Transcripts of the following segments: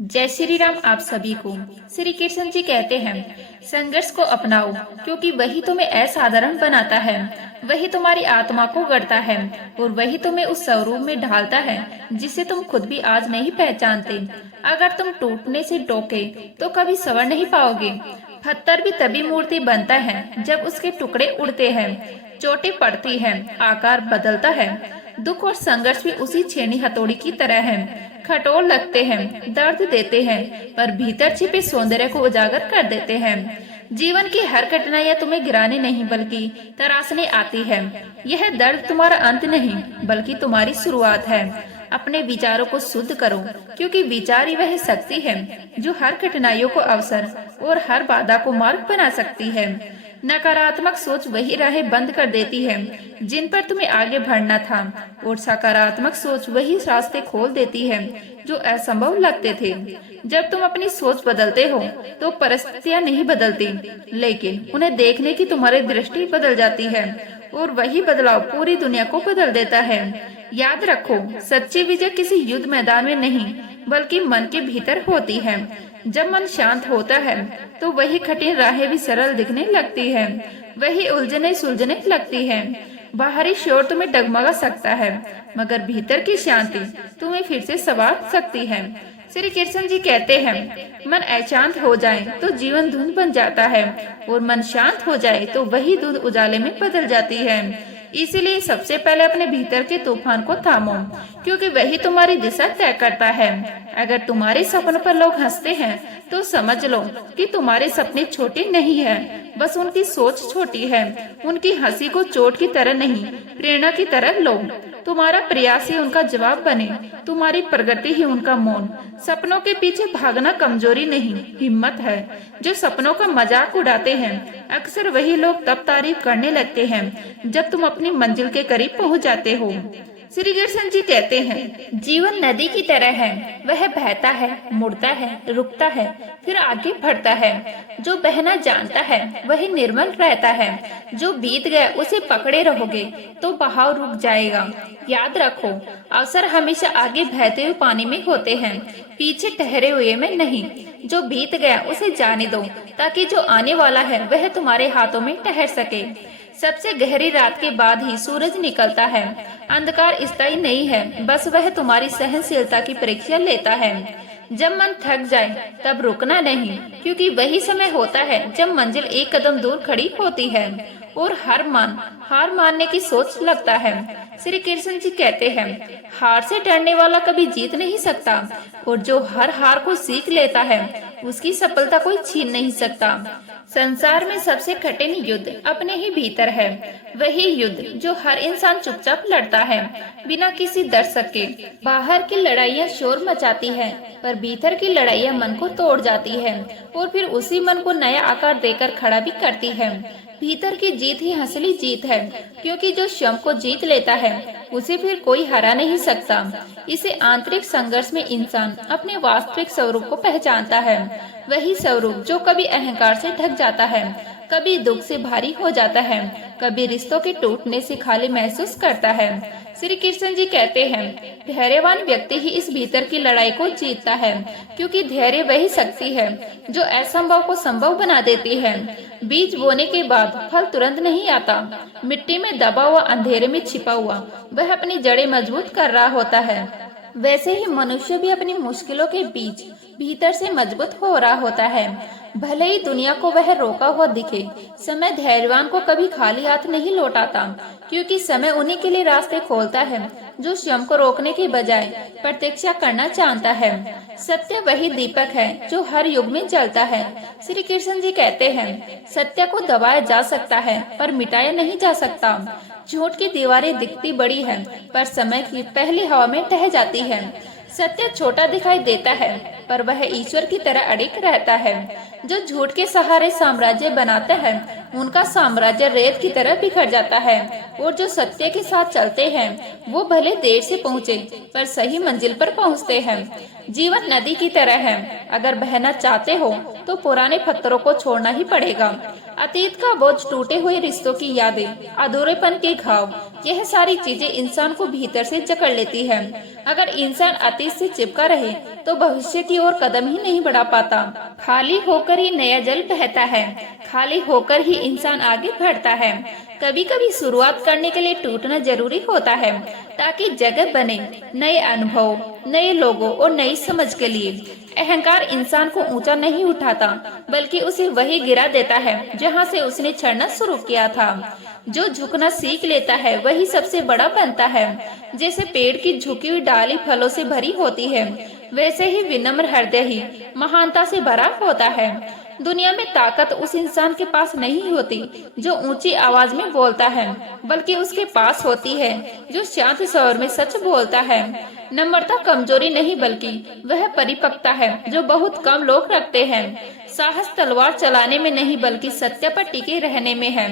जय श्री राम। आप सभी को श्री कृष्ण जी कहते हैं, संघर्ष को अपनाओ क्योंकि वही तुम्हें असाधारण बनाता है, वही तुम्हारी आत्मा को गढ़ता है और वही तुम्हें उस स्वरूप में ढालता है जिसे तुम खुद भी आज नहीं पहचानते। अगर तुम टूटने से टोके तो कभी सवर नहीं पाओगे। पत्थर भी तभी मूर्ति बनता है जब उसके टुकड़े उड़ते हैं, चोटें पड़ती हैं, आकार बदलता है। दुख और संघर्ष भी उसी छेनी हथौड़ी की तरह है, खटोल लगते हैं, दर्द देते हैं, पर भीतर छिपे सौंदर्य को उजागर कर देते हैं। जीवन की हर कठिनाइयां तुम्हें गिराने नहीं बल्कि तराशने आती है। यह दर्द तुम्हारा अंत नहीं बल्कि तुम्हारी शुरुआत है। अपने विचारों को शुद्ध करो क्योंकि विचार ही वह शक्ति है जो हर कठिनाइयों को अवसर और हर बाधा को मार्ग बना सकती है। नकारात्मक सोच वही राहें बंद कर देती है जिन पर तुम्हें आगे बढ़ना था और सकारात्मक सोच वही रास्ते खोल देती है जो असंभव लगते थे। जब तुम अपनी सोच बदलते हो तो परिस्थितियां नहीं बदलती, लेकिन उन्हें देखने की तुम्हारी दृष्टि बदल जाती है और वही बदलाव पूरी दुनिया को बदल देता है। याद रखो, सच्ची विजय किसी युद्ध मैदान में नहीं बल्कि मन के भीतर होती है। जब मन शांत होता है तो वही कठिन राहें भी सरल दिखने लगती है, वही उलझने सुलझने लगती है। बाहरी शोर तुम्हें डगमगा सकता है मगर भीतर की शांति तुम्हें फिर से संवार सकती है। श्री कृष्ण जी कहते हैं, मन अशांत हो जाए तो जीवन धुंध बन जाता है और मन शांत हो जाए तो वही धुंध उजाले में बदल जाती है। इसीलिए सबसे पहले अपने भीतर के तूफान को थामो क्योंकि वही तुम्हारी दिशा तय करता है। अगर तुम्हारे सपनों पर लोग हंसते हैं तो समझ लो कि तुम्हारे सपने छोटे नहीं हैं, बस उनकी सोच छोटी है। उनकी हंसी को चोट की तरह नहीं, प्रेरणा की तरह लो। तुम्हारा प्रयास ही उनका जवाब बने, तुम्हारी प्रगति ही उनका मौन। सपनों के पीछे भागना कमजोरी नहीं, हिम्मत है। जो सपनों का मजाक उड़ाते हैं अक्सर वही लोग तब तारीफ करने लगते हैं जब तुम अपनी मंजिल के करीब पहुंच जाते हो। श्री कृष्ण जी कहते हैं, जीवन नदी की तरह है, वह बहता है, मुड़ता है, रुकता है, फिर आगे बढ़ता है। जो बहना जानता है वही निर्मल रहता है। जो बीत गया उसे पकड़े रहोगे तो बहाव रुक जाएगा। याद रखो, अवसर हमेशा आगे बहते हुए पानी में होते हैं, पीछे ठहरे हुए में नहीं। जो बीत गया उसे जाने दो ताकि जो आने वाला है वह तुम्हारे हाथों में ठहर सके। सबसे गहरी रात के बाद ही सूरज निकलता है। अंधकार स्थायी नहीं है, बस वह तुम्हारी सहनशीलता की परीक्षा लेता है। जब मन थक जाए तब रुकना नहीं क्योंकि वही समय होता है जब मंजिल एक कदम दूर खड़ी होती है और हार मानने की सोच लगता है। श्री कृष्ण जी कहते हैं, हार से डरने वाला कभी जीत नहीं सकता और जो हर हार को सीख लेता है उसकी सफलता कोई छीन नहीं सकता। संसार में सबसे कठिन युद्ध अपने ही भीतर है, वही युद्ध जो हर इंसान चुपचाप लड़ता है बिना किसी दर्शक के। बाहर की लड़ाइयाँ शोर मचाती है पर भीतर की लड़ाइयाँ मन को तोड़ जाती है और फिर उसी मन को नया आकार देकर खड़ा भी करती है। भीतर की जीत ही असली जीत है क्योंकि जो स्वयं को जीत लेता है उसे फिर कोई हरा नहीं सकता। इसे आंतरिक संघर्ष में इंसान अपने वास्तविक स्वरूप को पहचानता है, वही स्वरूप जो कभी अहंकार से ढक जाता है, कभी दुख से भारी हो जाता है, कभी रिश्तों के टूटने से खाली महसूस करता है। श्री कृष्ण जी कहते हैं, धैर्यवान व्यक्ति ही इस भीतर की लड़ाई को जीतता है क्योंकि धैर्य वही शक्ति है जो असंभव को संभव बना देती है। बीज बोने के बाद फल तुरंत नहीं आता, मिट्टी में दबा हुआ, अंधेरे में छिपा हुआ वह अपनी जड़ें मजबूत कर रहा होता है। वैसे ही मनुष्य भी अपनी मुश्किलों के बीच भीतर से मजबूत हो रहा होता है। भले ही दुनिया को वह रोका हुआ दिखे, समय धैर्यवान को कभी खाली हाथ नहीं लौटाता क्योंकि समय उन्हीं के लिए रास्ते खोलता है जो स्वयं को रोकने के बजाय प्रतीक्षा करना चाहता है। सत्य वही दीपक है जो हर युग में जलता है। श्री कृष्ण जी कहते हैं, सत्य को दबाया जा सकता है पर मिटाया नहीं जा सकता। झूठ की दीवारें दिखती बड़ी हैं पर समय की पहली हवा में ढह जाती है। सत्य छोटा दिखाई देता है पर वह ईश्वर की तरह अडिग रहता है। जो झूठ के सहारे साम्राज्य बनाते हैं उनका साम्राज्य रेत की तरह बिखर जाता है और जो सत्य के साथ चलते हैं वो भले देर से पहुँचे पर सही मंजिल पर पहुँचते हैं। जीवन नदी की तरह है, अगर बहना चाहते हो तो पुराने पत्थरों को छोड़ना ही पड़ेगा। अतीत का बोझ, टूटे हुए रिश्तों की यादें, अधूरेपन के घाव, यह सारी चीजें इंसान को भीतर से जकड़ लेती है। अगर इंसान अतीत से चिपका रहे तो भविष्य की ओर कदम ही नहीं बढ़ा पाता। खाली होकर ही नया जल बहता है, खाली होकर ही इंसान आगे बढ़ता है। कभी कभी शुरुआत करने के लिए टूटना जरूरी होता है, ताकि जगह बने नए अनुभव, नए लोगों और नई समझ के लिए। अहंकार इंसान को ऊंचा नहीं उठाता, बल्कि उसे वही गिरा देता है जहां से उसने चढ़ना शुरू किया था। जो झुकना सीख लेता है वही सबसे बड़ा बनता है। जैसे पेड़ की झुकी हुई डाली फलों से भरी होती है, वैसे ही विनम्र हृदय ही महानता से भरा होता है। दुनिया में ताकत उस इंसान के पास नहीं होती जो ऊंची आवाज में बोलता है, बल्कि उसके पास होती है जो शांत स्वर में सच बोलता है। नम्रता कमजोरी नहीं, बल्कि वह परिपक्वता है जो बहुत कम लोग रखते हैं। साहस तलवार चलाने में नहीं, बल्कि सत्य पर टिके रहने में है।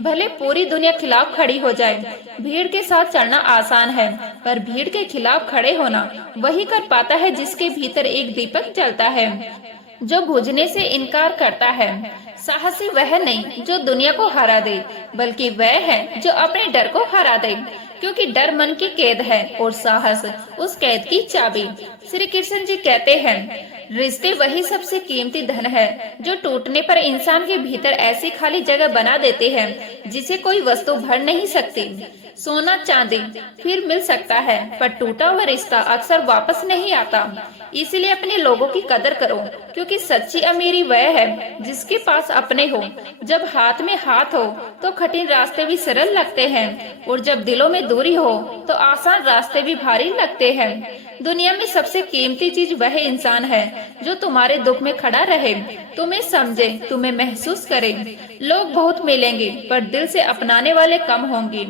भले पूरी दुनिया खिलाफ खड़ी हो जाए, भीड़ के साथ चलना आसान है, पर भीड़ के खिलाफ खड़े होना वही कर पाता है जिसके भीतर एक दीपक जलता है, जो बुझने से इनकार करता है। साहसी वह नहीं जो दुनिया को हरा दे, बल्कि वह है जो अपने डर को हरा दे, क्योंकि डर मन की कैद है और साहस उस कैद की चाबी। श्री कृष्ण जी कहते हैं, रिश्ते वही सबसे कीमती धन है जो टूटने पर इंसान के भीतर ऐसी खाली जगह बना देते हैं जिसे कोई वस्तु भर नहीं सकती। सोना चांदी फिर मिल सकता है, पर टूटा हुआ रिश्ता अक्सर वापस नहीं आता। इसलिए अपने लोगों की कदर करो, क्योंकि सच्ची अमीरी वह है जिसके पास अपने हो। जब हाथ में हाथ हो तो कठिन रास्ते भी सरल लगते हैं, और जब दिलों में दूरी हो तो आसान रास्ते भी भारी लगते हैं। दुनिया में सबसे कीमती चीज वह इंसान है जो तुम्हारे दुख में खड़ा रहे, तुम्हें समझे, तुम्हें महसूस करे। लोग बहुत मिलेंगे, पर दिल से अपनाने वाले कम होंगे।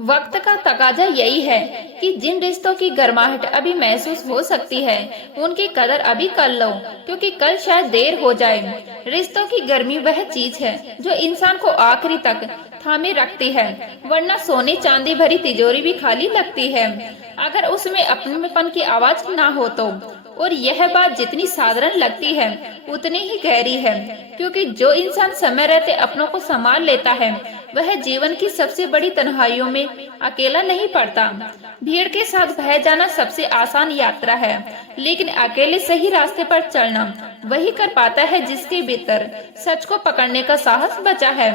वक्त का तकाजा यही है कि जिन रिश्तों की गर्माहट अभी महसूस हो सकती है, उनकी कदर अभी कर लो, क्योंकि कल शायद देर हो जाए। रिश्तों की गर्मी वह चीज है जो इंसान को आखिरी तक थामे रखती है, वरना सोने चांदी भरी तिजोरी भी खाली लगती है अगर उसमें अपनेपन की आवाज ना हो तो। और यह बात जितनी साधारण लगती है उतनी ही गहरी है, क्योंकि जो इंसान समय रहते अपनों को संभाल लेता है वह जीवन की सबसे बड़ी तन्हाइयों में अकेला नहीं पड़ता। भीड़ के साथ बह जाना सबसे आसान यात्रा है, लेकिन अकेले सही रास्ते पर चलना वही कर पाता है जिसके भीतर सच को पकड़ने का साहस बचा है।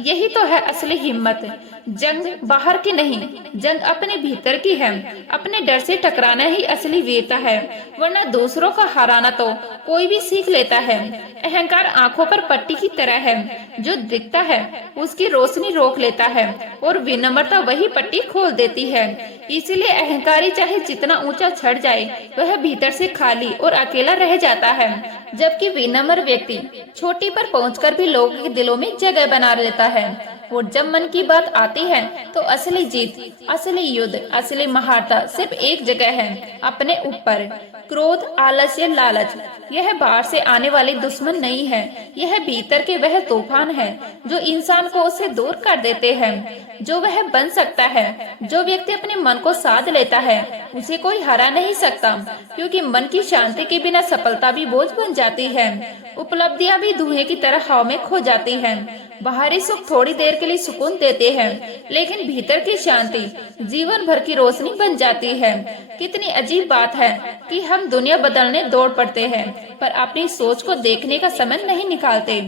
यही तो है असली हिम्मत। जंग बाहर की नहीं, जंग अपने भीतर की है। अपने डर से टकराना ही असली वीरता है, वरना दूसरों का हराना तो कोई भी सीख लेता है। अहंकार आंखों पर पट्टी की तरह है, जो दिखता है उसकी रोशनी रोक लेता है, और विनम्रता वही पट्टी खोल देती है। इसीलिए अहंकारी चाहे जितना ऊंचा चढ़ जाए, वह भीतर से खाली और अकेला रह जाता है, जबकि विनम्र व्यक्ति चोटी पर पहुंचकर भी लोगों के दिलों में जगह बना लेता है। और जब मन की बात आती है तो असली जीत, असली युद्ध, असली महारता सिर्फ एक जगह है, अपने ऊपर। क्रोध, आलस्य, लालच यह बाहर से आने वाले दुश्मन नहीं है, यह भीतर के वह तूफान है जो इंसान को उससे दूर कर देते हैं। जो वह बन सकता है, जो व्यक्ति अपने मन को साध लेता है, उसे कोई हरा नहीं सकता, क्योंकि मन की शांति के बिना सफलता भी बोझ बन जाती है, उपलब्धियां भी धुएं की तरह हवा में खो जाती हैं। बाहरी सुख थोड़ी देर के लिए सुकून देते हैं, लेकिन भीतर की शांति जीवन भर की रोशनी बन जाती है। कितनी अजीब बात है कि हम दुनिया बदलने दौड़ पड़ते हैं, पर अपनी सोच को देखने का समय नहीं निकालते।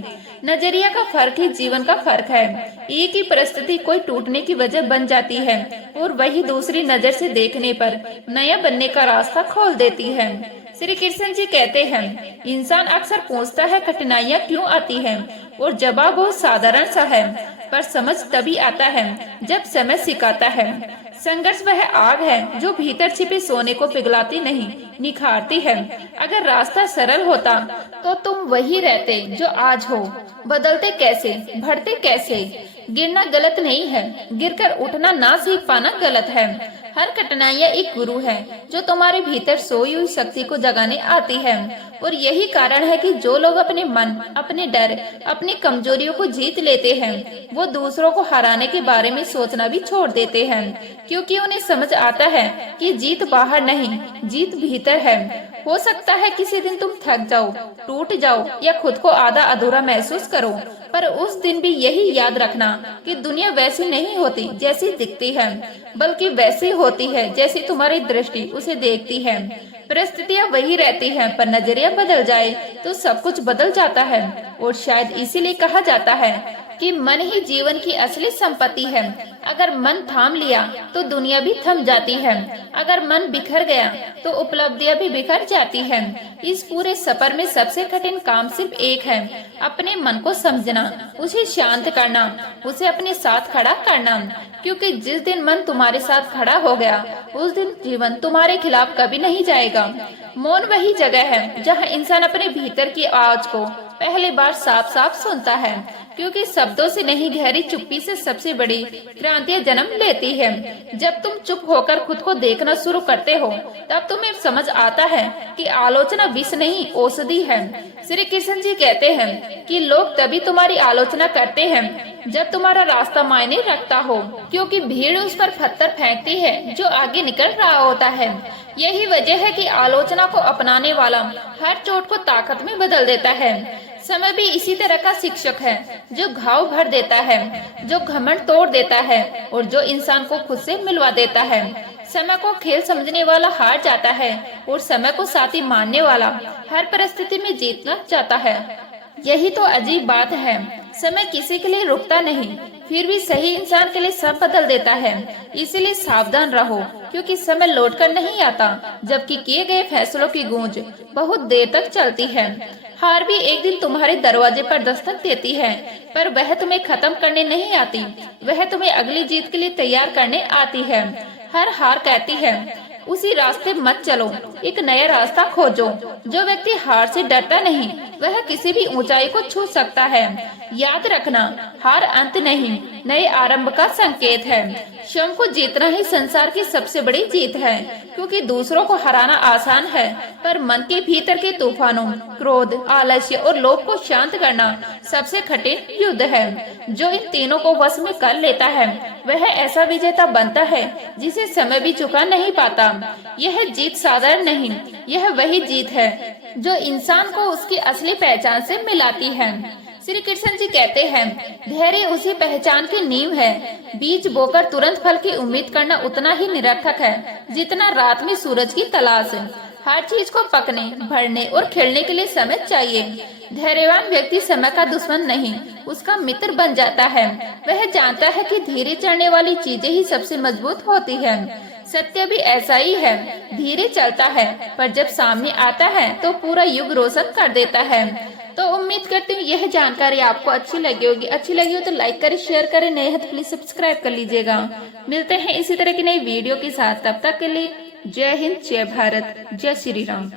नजरिया का फर्क ही जीवन का फर्क है। एक ही परिस्थिति कोई टूटने की वजह बन जाती है, और वही दूसरी नजर से देखने पर नया बनने का रास्ता खोल देती है। श्री कृष्ण जी कहते हैं, इंसान अक्सर पूछता है कठिनाइयाँ क्यों आती हैं, और जवाब बहुत साधारण सा है, पर समझ तभी आता है जब समय सिखाता है। संघर्ष वह आग है जो भीतर छिपे सोने को पिघलाती नहीं, निखारती है। अगर रास्ता सरल होता तो तुम वही रहते जो आज हो। बदलते कैसे, बढ़ते कैसे? गिरना गलत नहीं है, गिरकर उठना ना सीख पाना गलत है। हर कठिनाइयाँ एक गुरु है जो तुम्हारे भीतर सोई हुई शक्ति को जगाने आती है। और यही कारण है कि जो लोग अपने मन, अपने डर, अपनी कमजोरियों को जीत लेते हैं, वो दूसरों को हराने के बारे में सोचना भी छोड़ देते हैं, क्योंकि उन्हें समझ आता है कि जीत बाहर नहीं, जीत भीतर है। हो सकता है किसी दिन तुम थक जाओ, टूट जाओ या खुद को आधा अधूरा महसूस करो, पर उस दिन भी यही याद रखना कि दुनिया वैसी नहीं होती जैसी दिखती है, बल्कि वैसी होती है जैसी तुम्हारी दृष्टि उसे देखती है। परिस्थितियाँ वही रहती हैं, पर नजरिया बदल जाए तो सब कुछ बदल जाता है। और शायद इसीलिए कहा जाता है कि मन ही जीवन की असली संपत्ति है। अगर मन थाम लिया तो दुनिया भी थम जाती है। अगर मन बिखर गया तो उपलब्धियां भी बिखर जाती है। इस पूरे सफर में सबसे कठिन काम सिर्फ एक है, अपने मन को समझना, उसे शांत करना, उसे अपने साथ खड़ा करना। क्योंकि जिस दिन मन तुम्हारे साथ खड़ा हो गया, उस दिन जीवन तुम्हारे खिलाफ कभी नहीं जाएगा। मौन वही जगह है जहाँ इंसान अपने भीतर की आवाज को पहली बार साफ साफ सुनता है, क्योंकि शब्दों से नहीं, गहरी चुप्पी से सबसे बड़ी क्रांतियां जन्म लेती है। जब तुम चुप होकर खुद को देखना शुरू करते हो, तब तुम्हें समझ आता है कि आलोचना विष नहीं, औषधि है। श्री कृष्ण जी कहते हैं कि लोग तभी तुम्हारी आलोचना करते हैं जब तुम्हारा रास्ता मायने रखता हो, क्योंकि भीड़ उस पर पत्थर फेंकती है जो आगे निकल रहा होता है। यही वजह है कि आलोचना को अपनाने वाला हर चोट को ताकत में बदल देता है। समय भी इसी तरह का शिक्षक है, जो घाव भर देता है, जो घमंड तोड़ देता है और जो इंसान को खुद से मिलवा देता है। समय को खेल समझने वाला हार जाता है और समय को साथी मानने वाला हर परिस्थिति में जीतना चाहता है। यही तो अजीब बात है, समय किसी के लिए रुकता नहीं, फिर भी सही इंसान के लिए सब बदल देता है। इसीलिए सावधान रहो, क्योंकि समय लौटकर नहीं आता, जबकि किए गए फैसलों की गूंज बहुत देर तक चलती है। हार भी एक दिन तुम्हारे दरवाजे पर दस्तक देती है, पर वह तुम्हें खत्म करने नहीं आती, वह तुम्हें अगली जीत के लिए तैयार करने आती है। हर हार कहती है उसी रास्ते मत चलो, एक नया रास्ता खोजो। जो व्यक्ति हार से डरता नहीं, वह किसी भी ऊंचाई को छू सकता है। याद रखना, हार अंत नहीं, नए आरंभ का संकेत है। स्वयं को जीतना ही संसार की सबसे बड़ी जीत है, क्योंकि दूसरों को हराना आसान है, पर मन के भीतर के तूफानों, क्रोध, आलस्य और लोभ को शांत करना सबसे कठिन युद्ध है। जो इन तीनों को वश में कर लेता है, वह ऐसा विजेता बनता है जिसे समय भी चुका नहीं पाता। यह जीत साधारण नहीं, यह वही जीत है जो इंसान को उसकी असली पहचान से मिलाती है। श्री कृष्ण जी कहते हैं, धैर्य उसी पहचान की नींव है। बीज बोकर तुरंत फल की उम्मीद करना उतना ही निरर्थक है जितना रात में सूरज की तलाश। हर चीज को पकने, बढ़ने और खिलने के लिए समय चाहिए। धैर्यवान व्यक्ति समय का दुश्मन नहीं, उसका मित्र बन जाता है। वह जानता है कि धीरे चढ़ने वाली चीजें ही सबसे मजबूत होती है। सत्य भी ऐसा ही है, धीरे चलता है, पर जब सामने आता है तो पूरा युग रोशन कर देता है। तो उम्मीद करती हूँ यह जानकारी आपको अच्छी लगी होगी। अच्छी लगी हो तो लाइक करें, शेयर करें, नए हैं तो प्लीज सब्सक्राइब कर लीजिएगा। मिलते हैं इसी तरह की नई वीडियो के साथ, तब तक के लिए जय हिंद, जय भारत, जय श्री राम।